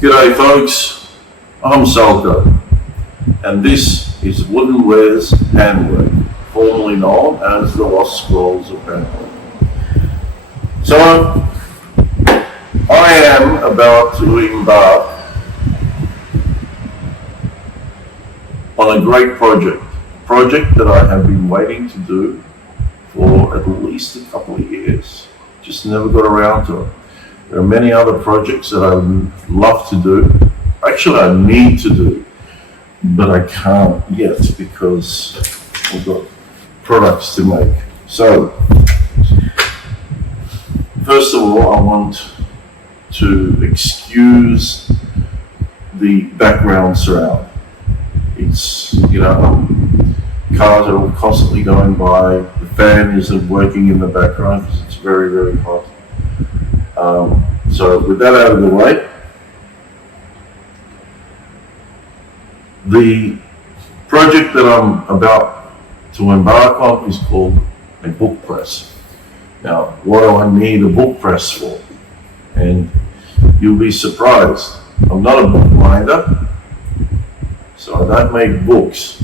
G'day folks, I'm Salco, and this is Wooden Wares Handwork, formerly known as the Lost Scrolls of Handwork. So, I am about to embark on a great project that I have been waiting to do for at least a couple of years, just never got around to it. There are many other projects that I would love to do. Actually, I need to do, but I can't yet because I've got products to make. So, first of all, I want to excuse the background surround. It's, cars are all constantly going by. The fan isn't working in the background because it's very, very hot. So with that out of the way, the project that I'm about to embark on is called a book press. Now, what do I need a book press for? And you'll be surprised. I'm not a bookbinder, so I don't make books.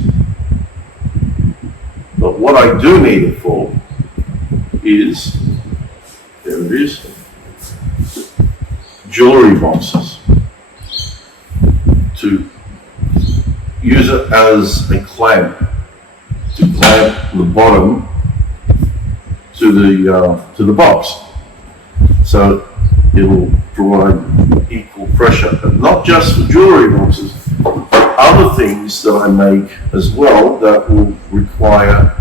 But what I do need it for is, there it is, jewelry boxes, to use it as a clamp, to clamp the bottom to the box, so it'll provide equal pressure, but not just for jewelry boxes, other things that I make as well that will require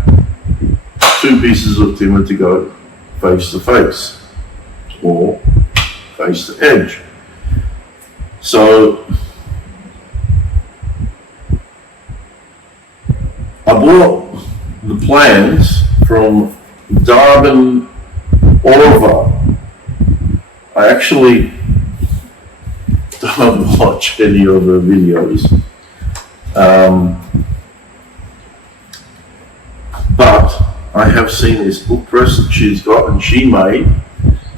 two pieces of timber to go face to face or face to edge. So I bought the plans from Darwin Orva. I actually don't watch any of her videos, but I have seen this book press that she's got and she made,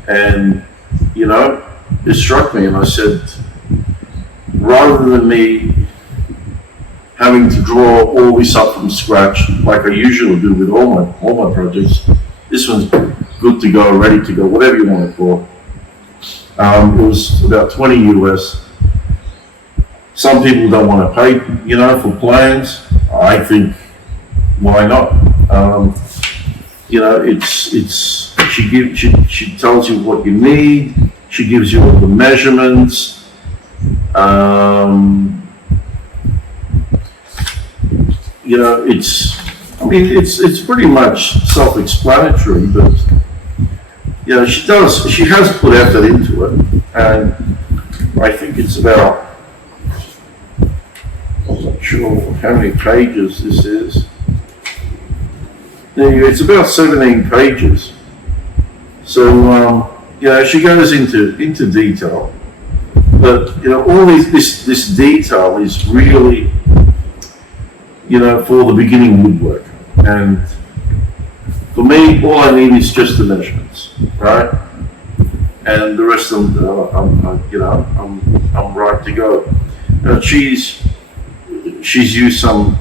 and it struck me, and I said, rather than me having to draw all this up from scratch like I usually do with all my projects, this one's good to go, ready to go, whatever you want it for. It was about 20 US. Some people don't want to pay, for plans. I think, why not? She tells you what you need. She gives you all the measurements. It's pretty much self-explanatory, but she has put effort into it, and I think it's about, I'm not sure how many pages this is. It's about 17 pages. So, she goes into detail, but all this detail is really, for the beginning woodwork. And for me, all I need is just the measurements, right? And the rest of them, I'm right to go. She's used some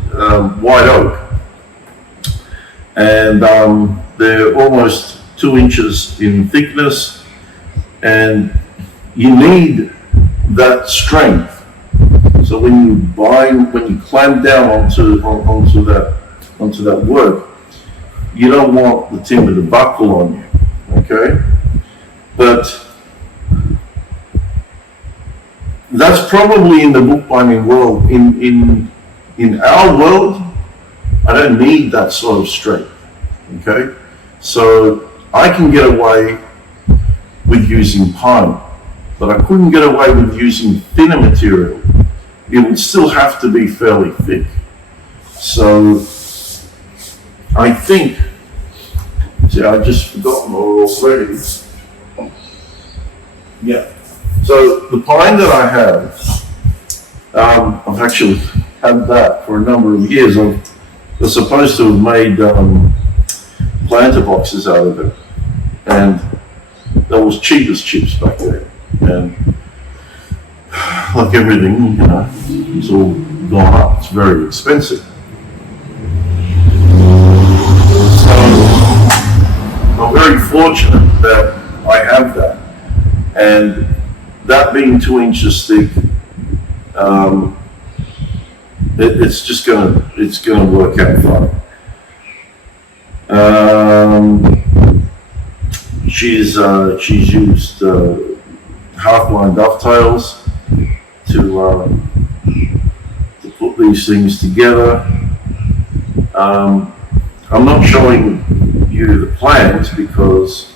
white oak, and they're almost 2 inches in thickness, and you need that strength. So when you clamp down onto that work, you don't want the timber to buckle on you, okay? But that's probably in the bookbinding world. In our world, I don't need that sort of strength, okay? So I can get away with using pine, but I couldn't get away with using thinner material. It would still have to be fairly thick. So I think, I just forgotten already. Yeah. So the pine that I have, I've actually had that for a number of years. I was supposed to have made planter boxes out of it, and that was cheap as chips back then. And like everything, it's all gone up. It's very expensive. So I'm very fortunate that I have that, and that being 2 inches thick, it's gonna work out fine. She's used half-line dovetails to put these things together. I'm not showing you the plans because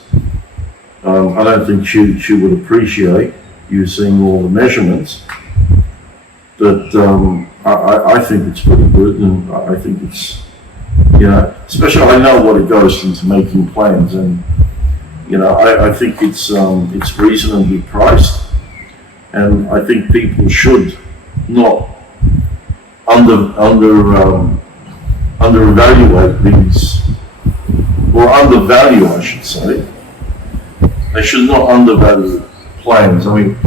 I don't think she would appreciate you seeing all the measurements. But I think it's pretty good, and I think it's, especially I know what it goes into making plans, and I think it's reasonably priced, and I think people should not underevaluate these, or undervalue, I should say. They should not undervalue plans. I mean,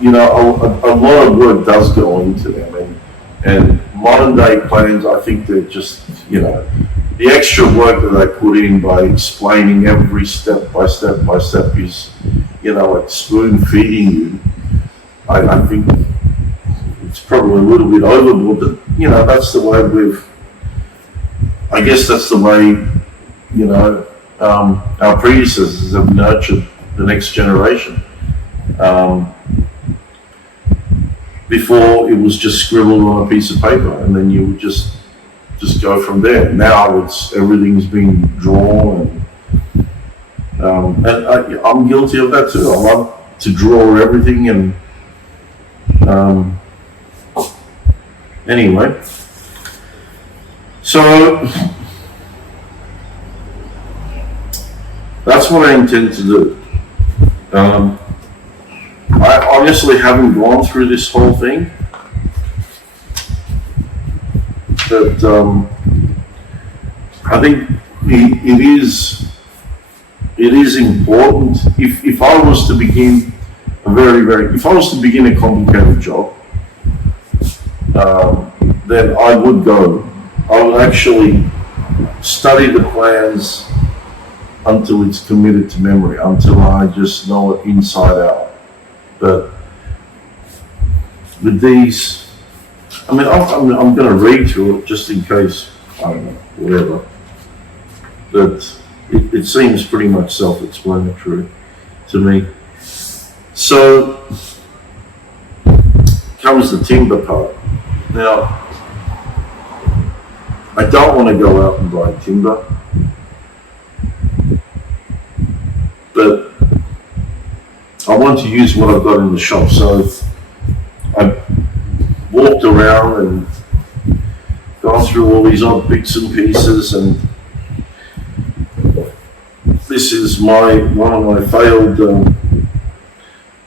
a lot of work does go into them, and modern day plans, I think they're just, the extra work that they put in by explaining every step by step is, like spoon feeding you. I think it's probably a little bit overboard, but that's the way I guess that's the way, our predecessors have nurtured the next generation. Before it was just scribbled on a piece of paper, and then you would just go from there. Now everything's being drawn, and I'm guilty of that too. I love to draw everything, and anyway. So that's what I intend to do. I honestly haven't gone through this whole thing, but I think it is important. If I was to begin if I was to begin a complicated job, then I would actually study the plans until it's committed to memory, until I just know it inside out. But with these, I'm going to read through it just in case, I don't know, whatever. But it seems pretty much self-explanatory to me. So comes the timber part. Now, I don't want to go out and buy timber, but I want to use what I've got in the shop. So I walked around and gone through all these odd bits and pieces, and this is one of my failed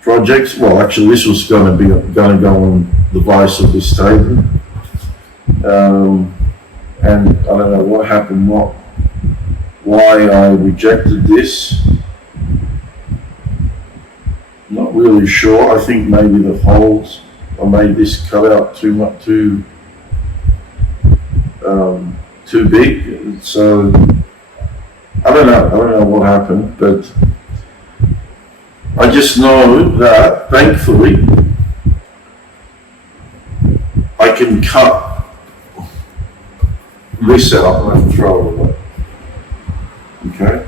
projects. Well, actually, this was going to go on the base of this table, and I don't know what happened, why I rejected this. Not really sure. I think maybe the holes, I made this cut out too big. So I don't know what happened, but I just know that thankfully I can cut this out and I can throw it away. Okay?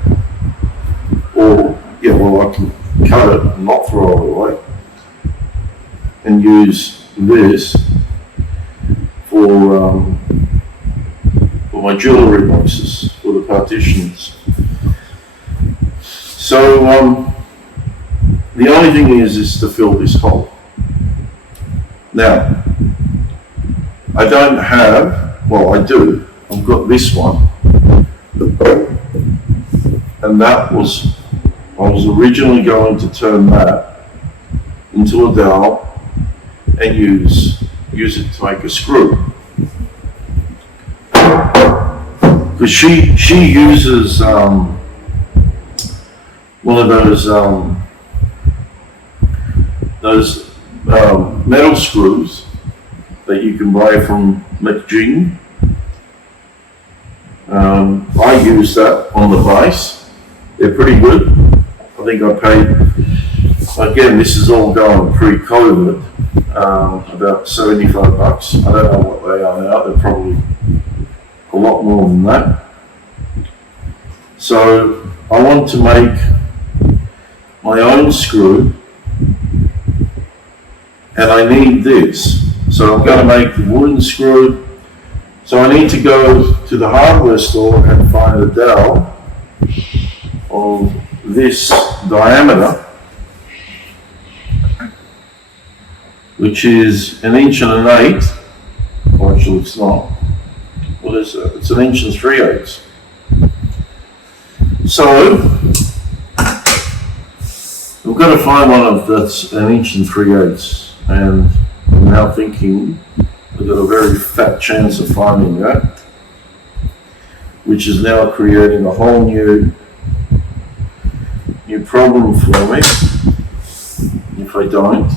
Or I can cut it and not throw it away, and use this for my jewellery boxes, for the partitions. So the only thing is to fill this hole. Now, I don't have, well I do, I've got this one, and I was originally going to turn that into a dowel and use it to make a screw. Because she uses one of those those metal screws that you can buy from McGing. I use that on the base. They're pretty good. I think I paid, again, this is all going pre-COVID, about $75. I don't know what they are now. They're probably a lot more than that. So I want to make my own screw, and I need this. So I'm going to make the wooden screw. So I need to go to the hardware store and find a dowel of this diameter, which is 1 1/8 inches. Or actually it's not. What is it? It's 1 3/8 inches. So we've got to find one of that's 1 3/8 inches, and I'm now thinking I've got a very fat chance of finding that, which is now creating a whole new problem for me if I don't.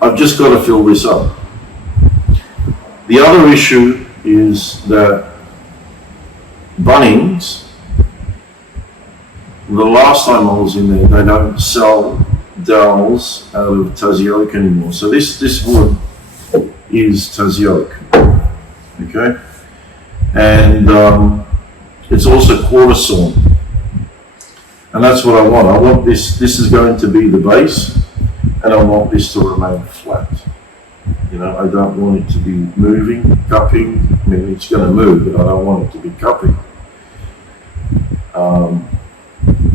I've just got to fill this up. The other issue is that Bunnings, the last time I was in there, they don't sell dowels out of Tassie oak anymore. So this wood is Tassie oak, okay? And it's also quarter sawn. And that's what I want. I want this is going to be the base, and I want this to remain flat. You know, I don't want it to be moving, cupping. I mean, it's going to move, but I don't want it to be cupping.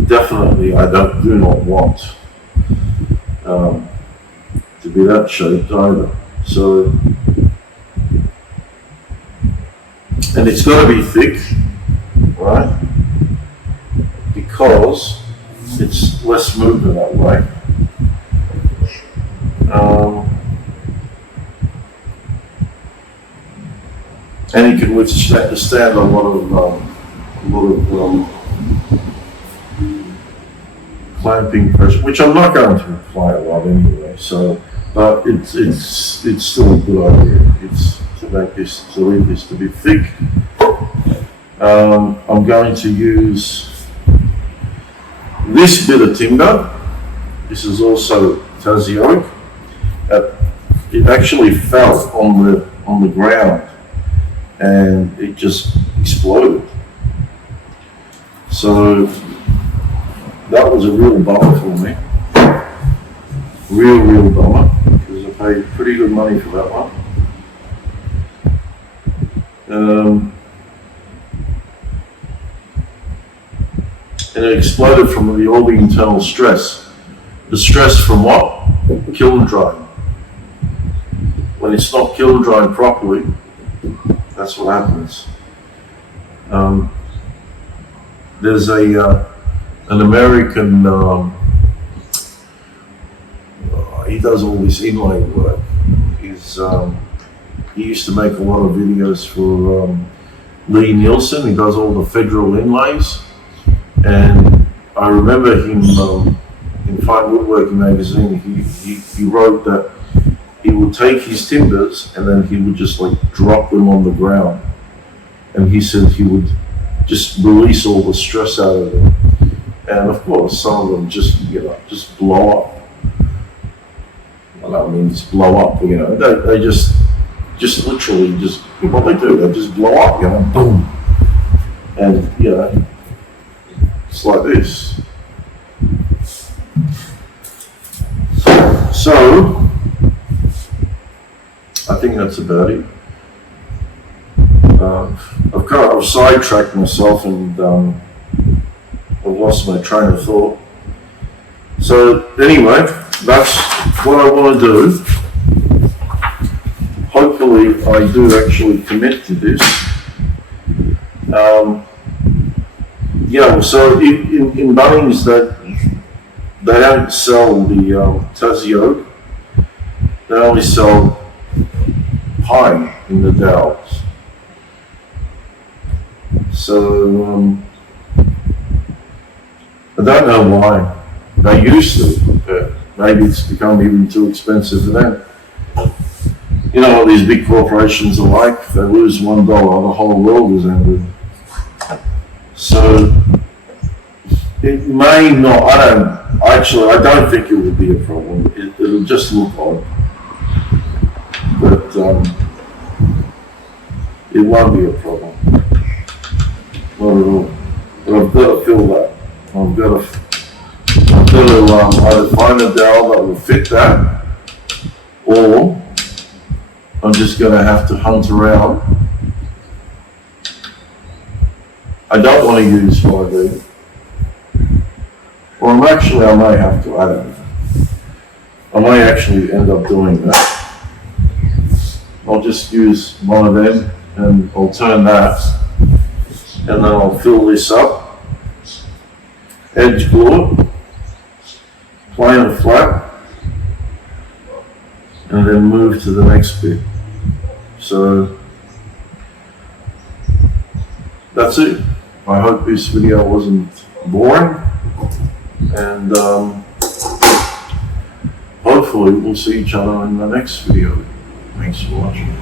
Definitely, I do not want to be that shaped either. So, and it's got to be thick, right? Because it's less movement that way. And it can withstand a lot of clamping pressure, which I'm not going to apply a lot anyway. So, but it's still a good idea. It's to leave this to be thick. I'm going to use this bit of timber. This is also Tassie oak. It actually fell on the ground, and it just exploded. So that was a real bummer for me. Real bummer, because I paid pretty good money for that one. And it exploded from all the internal stress. The stress from what? Kiln drying. When it's not kiln dried properly, that's what happens. There's an American, he does all this inlay work. He used to make a lot of videos for Lee Nielsen. He does all the federal inlays. And I remember him in Fine Woodworking magazine, he wrote that he would take his timbers and then he would just like drop them on the ground. And he said he would just release all the stress out of them. And of course, some of them just blow up. Well, I mean, just blow up, they just literally what they do, they just blow up, boom. And, it's like this. So, I think that's about it. I've sidetracked myself and I've lost my train of thought. So anyway, that's what I want to do. Hopefully I do actually commit to this. So in Bunnings they don't sell the Tassie oak. They only sell pine in the dowels. So I don't know why. They used to, but maybe it's become even too expensive for them. You know what these big corporations are like? If they lose $1, the whole world is ended. So it may not. I don't think it will be a problem. It'll just look odd, but it won't be a problem. Not at all. But I've got to feel that. I've got to either find a dowel that will fit that, or I'm just going to have to hunt around. I don't want to use 5E. Or I may have to, I don't know. I may actually end up doing that. I'll just use one of them and I'll turn that, and then I'll fill this up, edge glue it, plane it flat, and then move to the next bit. So that's it. I hope this video wasn't boring, and hopefully we'll see each other in the next video. Thanks for watching.